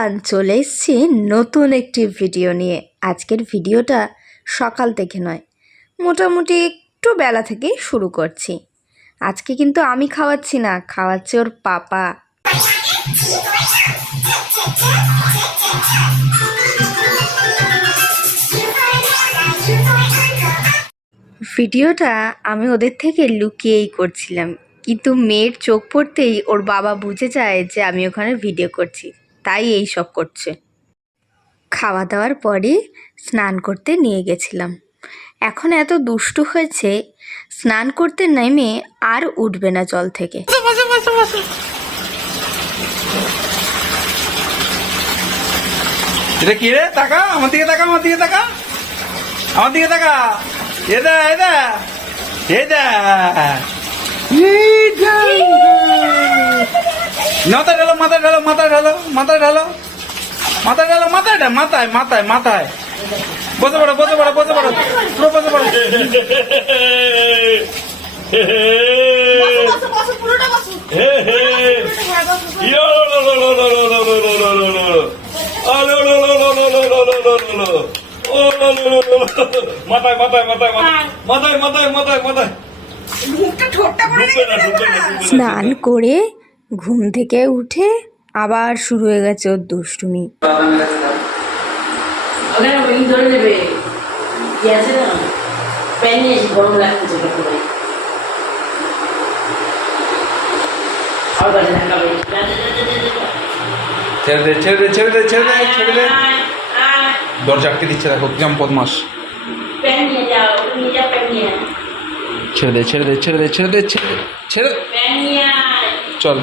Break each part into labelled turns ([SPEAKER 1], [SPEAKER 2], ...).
[SPEAKER 1] One চলে এসেছি নতুন একটি ভিডিও নিয়ে। আজকের ভিডিওটা সকাল থেকে নয়, মোটামুটি একটু বেলা থেকেই শুরু করছি। আজকে কিন্তু আমি খাওয়াচ্ছি না, খাওয়াচ্ছে ওর পাপা। ভিডিওটা আমি ওদের থেকে লুকিয়েই করছিলাম, কিন্তু মেয়ের চোখ পড়তেই ওর বাবা বুঝে যায় যে আমি ওখানে ভিডিও করছি। তাই এই সব করছে। খাওয়া দাওয়ার পরে স্নান করতে নিয়ে গেছিলাম। এখন এত দুষ্টু হয়েছে, স্নান করতে নেমে আর উঠবে না জল থেকে।
[SPEAKER 2] এটা কি রে? তাকা, আমার দিকে তাকা, আমার দিকে তাকা। আমার দিকে তাকা। এদা এদা এদা মাথায় ঢালো মাথায় ঢালো মাথা ঢালো মাথায় ঢালো মাথায় ঢালো মাথায় ঢা মাথায় মাথায় মাথায় বসে পড়ো বসে পড়ো বসে পড়ো পুরো বসে পড়ো মাথায় মাথায় মাথায় মাথায় মাথায় মাথায়
[SPEAKER 1] স্নান করে ঘুম থেকে উঠে আবার শুরু হয়ে গেছে ওর দুষ্টুমি।
[SPEAKER 2] ছেড়ে দে ছেড়ে দে ছেড়ে দে ছেড়ে দে ছেড়ে দে। দরজা আটকে দিচ্ছে দেখো কিরাম বদমাস ছেড়ে দে ছেড়ে দে ছেড়ে দে ছেড়ে দে ছেড়ে দে ছেড়ে চল।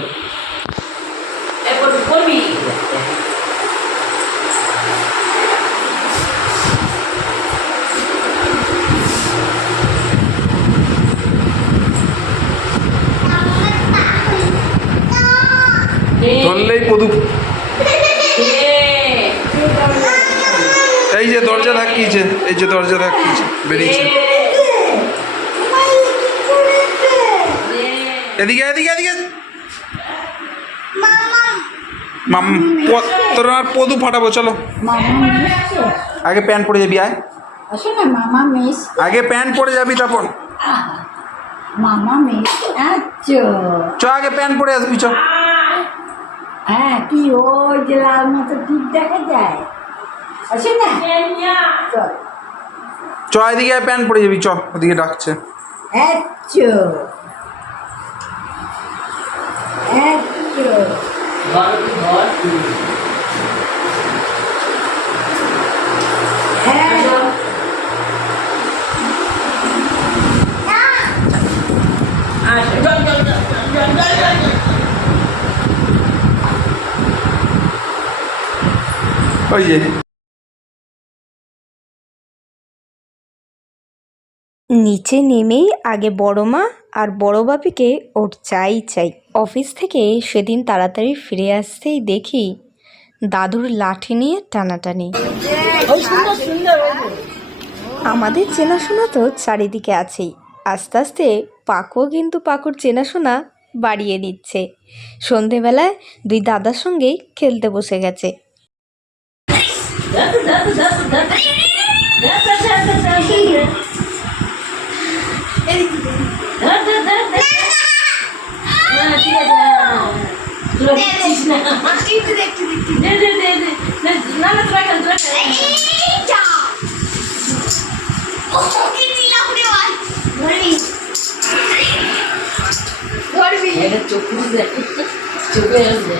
[SPEAKER 2] ধরলেই পদু এই যে দরজা ধাক্কিয়েছে এই যে দরজা ধাক্কিয়েছে বেরিয়েছে। এদিকে এদিকে এদিকে। মাম আর পদু ফাটাবো, চলো। আগে প্যান্ট পরে যাবি, আয়। আগে প্যান্ট পরে যাবি তারপর। চ, আগে প্যান্ট পরে আসবি, চ।
[SPEAKER 3] হ্যাঁ কি ওই যে লাল মতো যায় আসো না
[SPEAKER 2] চ, এদিকে প্যান্ট পরে যাবি, চ, ওদিকে ডাকছে।
[SPEAKER 3] আচ্ছা
[SPEAKER 2] Oye.
[SPEAKER 1] নিচে নেমেই আগে বড় মা আর বড় বাপিকে ওর চাই চাই অফিস থেকে সেদিন তাড়াতাড়ি ফিরে আসতেই দেখি দাদুর লাঠি নিয়ে টানাটানি। আমাদের চেনাশোনা তো চারিদিকে আছেই। আস্তে আস্তে পাকও কিন্তু পাকুর চেনাশোনা বাড়িয়ে নিচ্ছে। সন্ধেবেলায় দুই দাদার সঙ্গেই খেলতে বসে গেছে।
[SPEAKER 4] না দেখতে দেখতে দে দে দে দে না না তোরা খেল তোরা খেল এইটা ওকে দিলাম রে ভাই ধরবি ধরবি এটা চোখ দে চোখে দে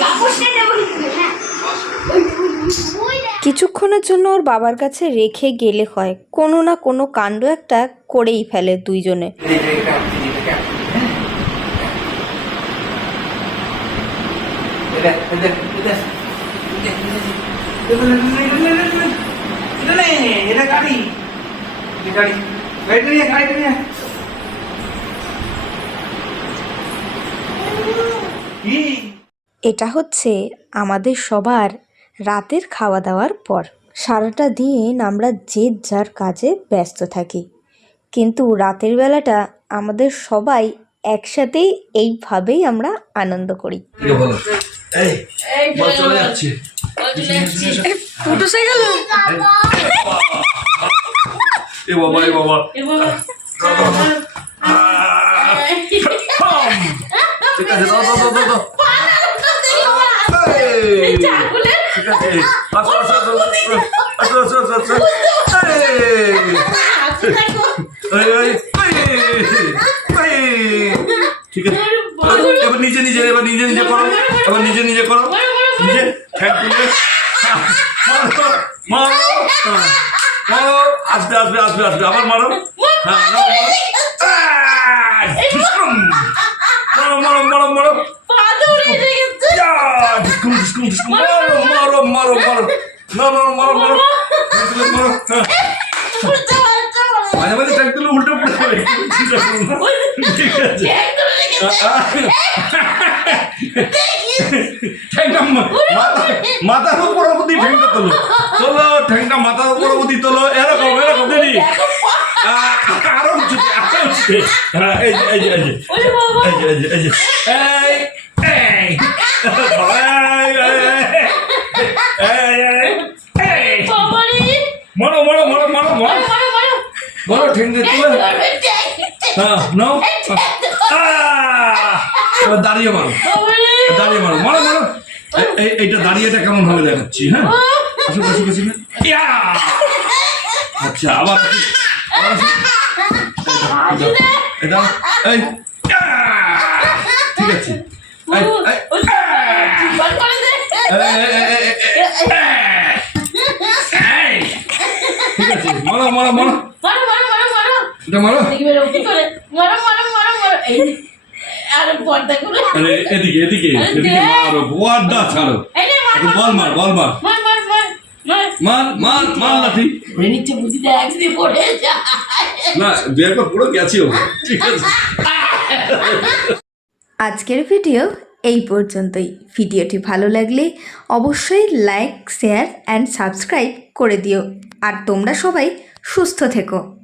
[SPEAKER 4] কাপড় সেটা বলি হ্যাঁ ওই
[SPEAKER 1] কিছুক্ষণের জন্য ওর বাবার কাছে রেখে গেলে হয়। কোনো না কোনো কাণ্ড একটা করেই ফেলে দুইজনে। এটা হচ্ছে আমাদের সবার রাতের খাওয়া দাওয়ার পর। সারাটা দিন আমরা যে যার কাজে ব্যস্ত থাকি। কিন্তু রাতের বেলাটা আমাদের সবাই একসাথেই এইভাবেই আমরা আনন্দ করি।
[SPEAKER 5] ঠিক আছে গেছে আসো আসো আসো আসো আসো আসো ঠিক আছে। এবার নিজে নিজে এবার নিজে নিজে করো। এবার নিজে নিজে করো। নিজে মারো আসবে আসবে আসবে আসবে। আবার মারো। হ্যাঁ মারো। মারো মারো মারো Skumdu, skumdu, skumdu. Maro, maro, maro, maro. No, no, maro, maro. Maro, maro. মাঝে মাঝে ট্যাগ দিলে উল্টো পড়ে যাবে ঠিক আছে ঠ্যাংটা মাথার উপর অবধি ঠ্যাংটা তোলো। তোলো ঠ্যাংটা মাথার উপর অবধি তোলো। এরকম এরকম দিদি আরও উঠছে আরও উঠছে এই যে এই যে এই যে। এই যে এই যে মারো মারো মারো মারো মারো। মারো ঠ্যাংটা তুলে। হ্যাঁ নাও! এবার দাঁড়িয়ে মারো। দাঁড়িয়ে মারো মারো মারো। এই- এই এইটা দাঁড়িয়েটা কেমন ভাবে দেখাচ্ছি হ্যাঁ? আসুন আসুন আসুন! আচ্ছা আবার আসুন। এই! ঠিক আছে। এই, এই, ঠিক আছে মারো মারো মারো। এটা মারো। আরে এদিকে এদিকে এদিকে মারো ওয়ার্ডা ছাড়ো। বল মার বল মার। মার মার মার লাঠি।
[SPEAKER 4] নিচে বুঝিতে একদিন পড়ে যায়।
[SPEAKER 5] না দু একবার পুরো গেছি ও ঠিক আছে।
[SPEAKER 1] আজকের ভিডিও এই পর্যন্তই। ভিডিওটি ভালো লাগলে অবশ্যই লাইক শেয়ার অ্যান্ড সাবস্ক্রাইব করে দিও। আর তোমরা সবাই সুস্থ থেকো।